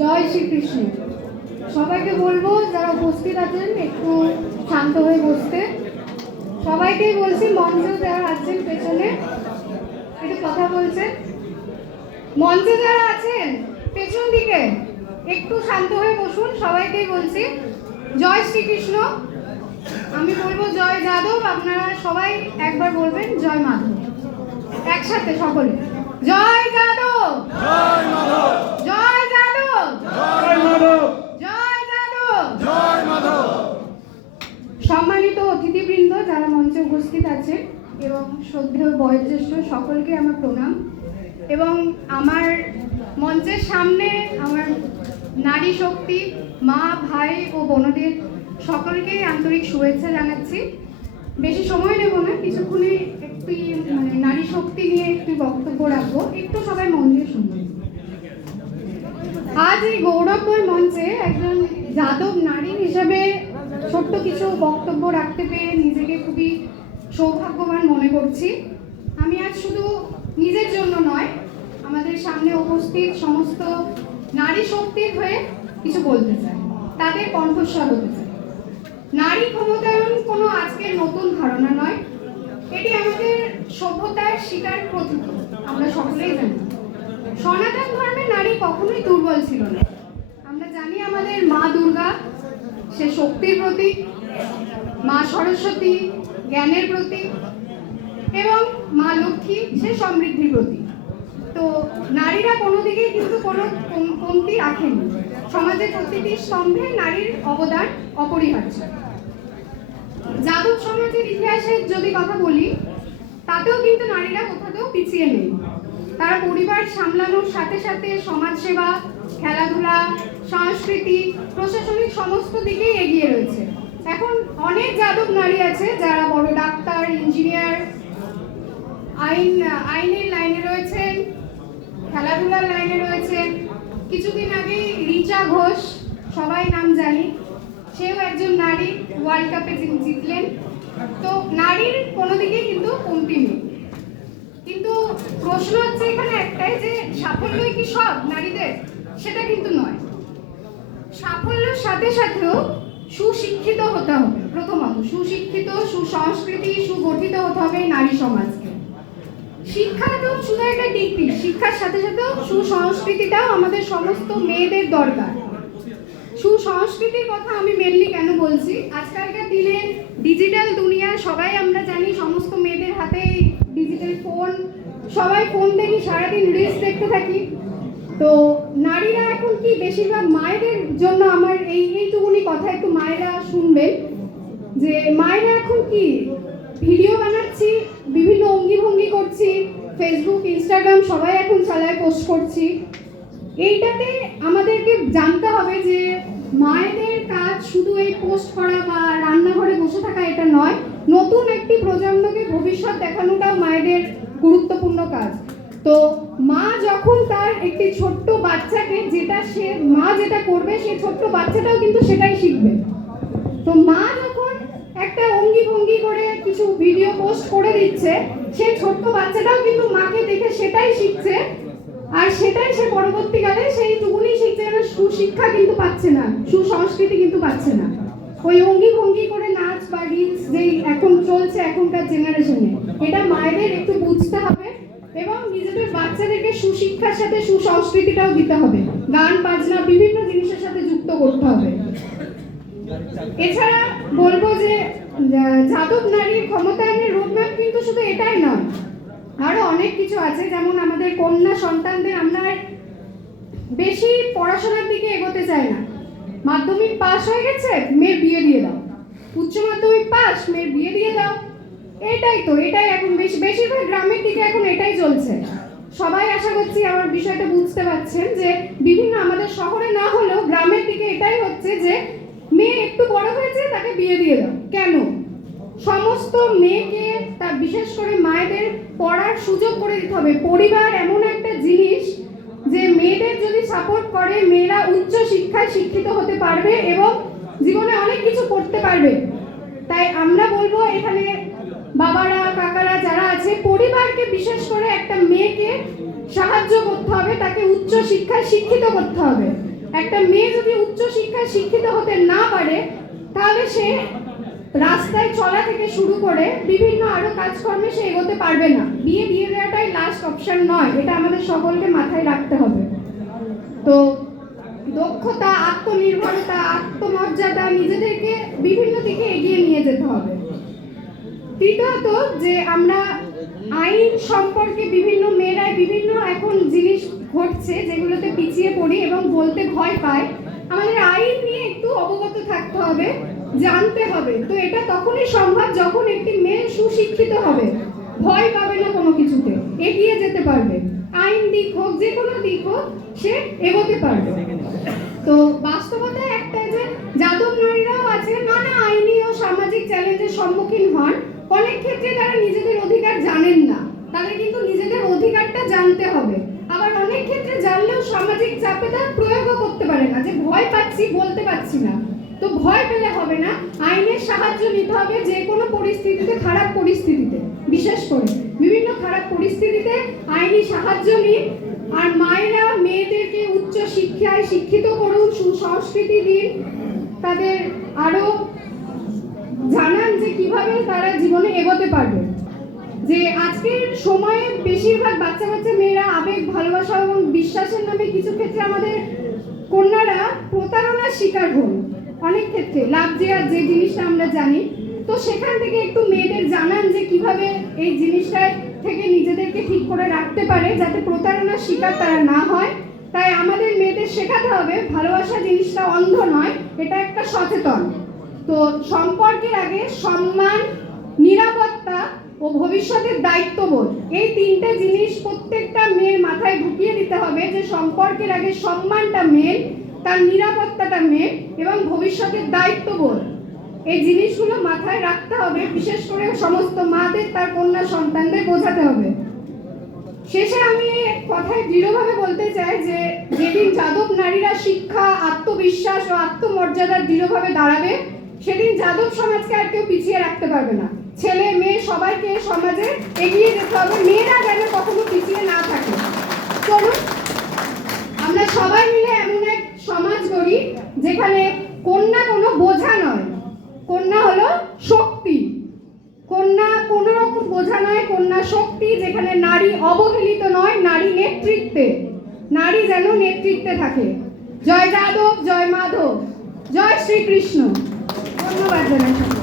জয় শ্রীকৃষ্ণ। সবাইকে বলবো যারা উপস্থিত আছেন একটু শান্ত হয়ে বসতে। সবাইকেই বলছি, মঞ্চে যারা আছেন পেছনে একটু কথা বলছেন, মঞ্চে যারা আছেন পেছন দিকে একটু শান্ত হয়ে বসুন। সবাইকেই বলছি জয় শ্রীকৃষ্ণ। আমি বলবো জয় যাদব, আপনারা সবাই একবার বলবেন জয় মাধব, একসাথে সকলে জয় যাদব, জয় মাধব, জয় যাদব, জয় মাধব, জয় যাদব, জয় মাধব। সম্মানিত অতিথিবৃন্দ যারা মঞ্চে উপস্থিত আছে এবং শ্রদ্ধেয় বয়োজ্যেষ্ঠ সকলকে আমার প্রণাম। এবং আমার মঞ্চের সামনে আমার নারী শক্তি মা ভাই ও বোনদের সকলকেই আন্তরিক শুভেচ্ছা জানাচ্ছি। বেশি সময় নেব না, কিছুক্ষণে একটু নারী শক্তি নিয়ে একটু বক্তব্য রাখবো, একটু সবাই মন দিয়ে শুনবেন। আজ এই গৌরবময় মঞ্চে একজন যাদব নারী হিসেবে ছোট্ট কিছু বক্তব্য রাখতে পেরে নিজেকে খুবই সৌভাগ্যবান মনে করছি। আমি আজ শুধু নিজের জন্য নয়, আমাদের সামনে উপস্থিত সমস্ত নারী শক্তির হয়ে কিছু বলতে চাই, তাদের কণ্ঠস্বর হতে চাই। নারী ক্ষমতায়ন কোনো আজকের নতুন ধারণা নয়, এটি আমাদের সভ্যতার শিকার প্রতীক। আমরা সকলেই জানি সনাতন ধর্মে নারী কখনোই দুর্বল ছিল না। আমরা জানি আমাদের মা দুর্গা সে শক্তির প্রতীক, মা সরস্বতী জ্ঞানের প্রতীক এবং মা লক্ষ্মী সে সমৃদ্ধির প্রতীক। তো নারীরা কোনো দিকেই কিন্তু কোনো কমতি রাখেনি। সমাজের প্রতিটি স্তম্ভে নারীর অবদান অপরিহার্য। যাদব সমাজের ইতিহাসের যদি কথা বলি, তাতেও কিন্তু নারীরা কোথাও পিছিয়ে নেই। তারা পরিবার সামলানোর সাথে সাথে সমাজসেবা, খেলাধুলা, সংস্কৃতি, প্রশাসনিক সমস্ত দিকেই এগিয়ে রয়েছে। এখন অনেক যাদব নারী আছে যারা বড় ডাক্তার, ইঞ্জিনিয়ার, আইনের লাইনে রয়েছেন, খেলাধুলার লাইনে রয়েছেন। কিছুদিন আগে রিচা ঘোষ, সবাই নাম জানি, সেও একজন নারী, ওয়ার্ল্ড কাপে জিতলেন। তো নারীর কোনো দিকেই কিন্তু কমতি নেই। কিন্তু প্রশ্ন হচ্ছে এখানে একটাই, যে সাফল্যই কি সব নারীদের? সেটা কিন্তু নয়। সাফল্যের সাথে সাথেও সুশিক্ষিত হতে হবে। প্রথমত সুশিক্ষিত, সুসংস্কৃতি, সুগঠিত হতে হবে নারী সমাজকে। শিক্ষা তো শুধু একটা ডিগ্রি, শিক্ষার সাথে সাথেও সুসংস্কৃতিটাও আমাদের সমস্ত মেয়েদের দরকার। সুসংস্কৃতির কথা আমি মেনলি কেন বলছি, আজকালকার দিনে ডিজিটাল দুনিয়া, সবাই আমরা জানি সমস্ত মেয়েদের হাতে ডিজিটাল ফোন, সবাই ফোন দেখি, সারাদিন রিলস দেখতে থাকি। তো নারীরা এখন কি, বেশিরভাগ মায়েদের জন্য আমার এইটুকুনি কথা একটু মায়েরা শুনবেন, যে মায়েরা এখন কি ভিডিও বানাচ্ছি, বিভিন্ন অঙ্গি ভঙ্গি করছি, ফেসবুক, ইনস্টাগ্রাম সবাই এখন চালায়, পোস্ট করছি। এইটাতে আমাদেরকে জানতে হবে যে মায়েদের কাজ শুধু এই পোস্ট করা বা রান্নাঘরে বসে থাকা এটা নয়। নতুন একটি প্রজন্মকে ভবিষ্যৎ দেখানোটাও মায়েদের গুরুত্বপূর্ণ কাজ। তো মা যখন তার একটি ছোট্ট বাচ্চাকে, মা যেটা করবে সেই ছোট্ট বাচ্চাটাও কিন্তু সেটাই শিখবে। তো মা যখন একটা অঙ্গি ভঙ্গি করে কিছু ভিডিও পোস্ট করে দিচ্ছে, সেই ছোট্ট বাচ্চাটাও কিন্তু মাকে দেখে সেটাই শিখছে, আর সেটাই সে পরবর্তীকালে সেইটুকুনি শিখছে। কেন? সুশিক্ষা কিন্তু পাচ্ছে না, সুসংস্কৃতি কিন্তু পাচ্ছে না। ওই অঙ্গি ভঙ্গি করে নাচ বা রিলস যেই এখন চলছে এখনকার জেনারেশনে, এটা মায়েদের একটু বুঝতে হবে এবং নিজেদের বাচ্চাদেরকে সুশিক্ষার সাথে সুসংস্কৃতিটাও দিতে হবে। গান বাজনা বিভিন্ন জিনিসের সাথে যুক্ত করতে হবে। এছাড়া বলবো যে যাদব নারীর ক্ষমতায়নের রোডম্যাপ কিন্তু শুধু এটাই নয়, আরো অনেক কিছু আছে। যেমন আমাদের কন্যা সন্তানদের আমরা বেশি পড়াশোনার দিকে এগোতে চাই না। মাধ্যমিক পাস হয়ে গেছে, মেয়ের বিয়ে দিয়ে দাও। উচ্চ মাধ্যমিক পাস, মেয়ের বিয়ে দিয়ে দাও। এটাই এখন বেশিরভাগ গ্রামের দিকে এখন এটাই চলছে। সবাই আশা করছি আমার বিষয়টা বুঝতে পারছেন যে বিভিন্ন আমাদের শহরে না হলেও গ্রামের দিকে এটাই হচ্ছে যে মেয়ে একটু বড় হয়েছে, তাকে বিয়ে দিয়ে দাও। কেন? সমস্ত মেয়েকে, তা বিশেষ করে মায়েদের পড়ার সুযোগ করে দিতে হবে। পরিবার এমন একটা জিনিস যে মেয়েদের যদি সাপোর্ট করে, মেয়েরা উচ্চ শিক্ষায় শিক্ষিত হতে পারবে এবং জীবনে অনেক কিছু করতে পারবে। তাই আমরা বলবো এখানে বাবারা, কাকারা যারা আছে, পরিবারকে বিশেষ করে একটা মেয়েকে সাহায্য করতে হবে, তাকে উচ্চ শিক্ষায় শিক্ষিত করতে হবে। একটা মেয়ে যদি উচ্চ শিক্ষায় শিক্ষিত হতে না পারে, তাহলে সে রাস্তায় চলা থেকে শুরু করে বিভিন্ন আরো কাজকর্মে সে এগোতে পারবে না। বিয়ে দিয়ে দেওয়াটাই লাস্ট অপশন নয়, এটা আমাদের সকলকে মাথায় রাখতে হবে। তো দক্ষতা, আত্মনির্ভরতা, আত্মমর্যাদা, নিজেদেরকে বিভিন্ন দিকে এগিয়ে নিয়ে যেতে হবে। তৃতীয়ত, যে আমরা আইন সম্পর্কে বিভিন্ন মেয়েরাই বিভিন্ন এখন জিনিস ঘটছে যেগুলোতে পিছিয়ে পড়ি এবং বলতে ভয় পায়। আমাদের আইন নিয়ে একটু অবগত থাকতে হবে, জানতে হবে। তো এটা তখনই সম্ভব যখন একটি মেয়ে সুশিক্ষিত হবে, ভয় পাবে না কোনো কিছুতে, এগিয়ে যেতে পারবে। আইন দিক হোক, যে কোনো দিক হোক, সে এগোতে পারবে। তো বাস্তবতা একটাই যে যাদব নারীরাও আছে, নানা আইনি ও সামাজিক চ্যালেঞ্জের সম্মুখীন হন। অনেক ক্ষেত্রে তারা নিজেদের অধিকার জানেন না, তাদের কিন্তু নিজেদের অধিকারটা জানতে হবে। আবার অনেক ক্ষেত্রে জানলেও সামাজিক চাপে তারা প্রয়োগও করতে পারে না, যে ভয় পাচ্ছি, বলতে পারছি না। তো ভয় পেলে হবে না, আইনের সাহায্য নিতে হবে যে কোনো পরিস্থিতিতে, খারাপ পরিস্থিতিতে, বিশেষ করে বিভিন্ন খারাপ পরিস্থিতিতে আইনি সাহায্য নিন। আর মায়েরা মেয়েদেরকে উচ্চ শিক্ষায় শিক্ষিত করুন, সুসংস্কৃতি দিন, তাদের আরো জানান যে কিভাবে তারা জীবনে এগোতে পারবে। যে আজকের সময়ে বেশিরভাগ বাচ্চা মেয়েরা আবেগ, ভালোবাসা এবং বিশ্বাসের নামে কিছু ক্ষেত্রে আমাদের কন্যারা প্রতারণার শিকার হন। অনেক ক্ষেত্রে লাভ দেওয়ার যে জিনিসটা আমরা জানি, তো সেখান থেকে একটু মেয়েদের জানান যে কিভাবে এই জিনিসটায় থেকে নিজেদেরকে ঠিক করে রাখতে পারে, যাতে প্রতারণার শিকার তারা না হয়। তাই আমাদের মেয়েদের শেখাতে হবে ভালোবাসা জিনিসটা অন্ধ নয়, এটা একটা সচেতন। তো সম্পর্কের আগে সম্মান, নিরাপত্তা ও ভবিষ্যতের দায়িত্ববোধ, এই তিনটে জিনিস প্রত্যেকটা মেয়ের মাথায় ঢুকিয়ে দিতে হবে যে সম্পর্কের আগে সম্মানটা মেন, তার নিরাপত্তাটা মেন এবং ভবিষ্যতের দায়িত্ববোধ, এই জিনিসগুলো মাথায় রাখতে হবে। বিশেষ করে সমস্ত মাদের তার কন্যা সন্তানদের বোঝাতে হবে। শেষে আমি কথায় দৃঢ়ভাবে বলতে চাই যে যেদিন যাদব নারীরা শিক্ষা, আত্মবিশ্বাস ও আত্মমর্যাদার দৃঢ়ভাবে দাঁড়াবে, সেদিন যাদব সমাজকে আর কেউ পিছিয়ে রাখতে পারবে না। ছেলে মেয়ে সবাইকে সমাজে এগিয়ে যেতে হবে, মেয়েরা যেন কখনো পিছিয়ে না থাকে। চলুন আমরা সবাই মিলে এমন এক সমাজ গড়ি যেখানে কন্যা কোনো বোঝা নয়, কন্যা হলো শক্তি। কন্যা কোনো রকম বোঝা নয়, কন্যা শক্তি। যেখানে নারী অবহেলিত নয়, নারী নেতৃত্বে, নারী যেন নেতৃত্বে থাকে। জয় যাদব, জয় মাধব, জয় শ্রীকৃষ্ণ। ধন্যবাদ জানাই।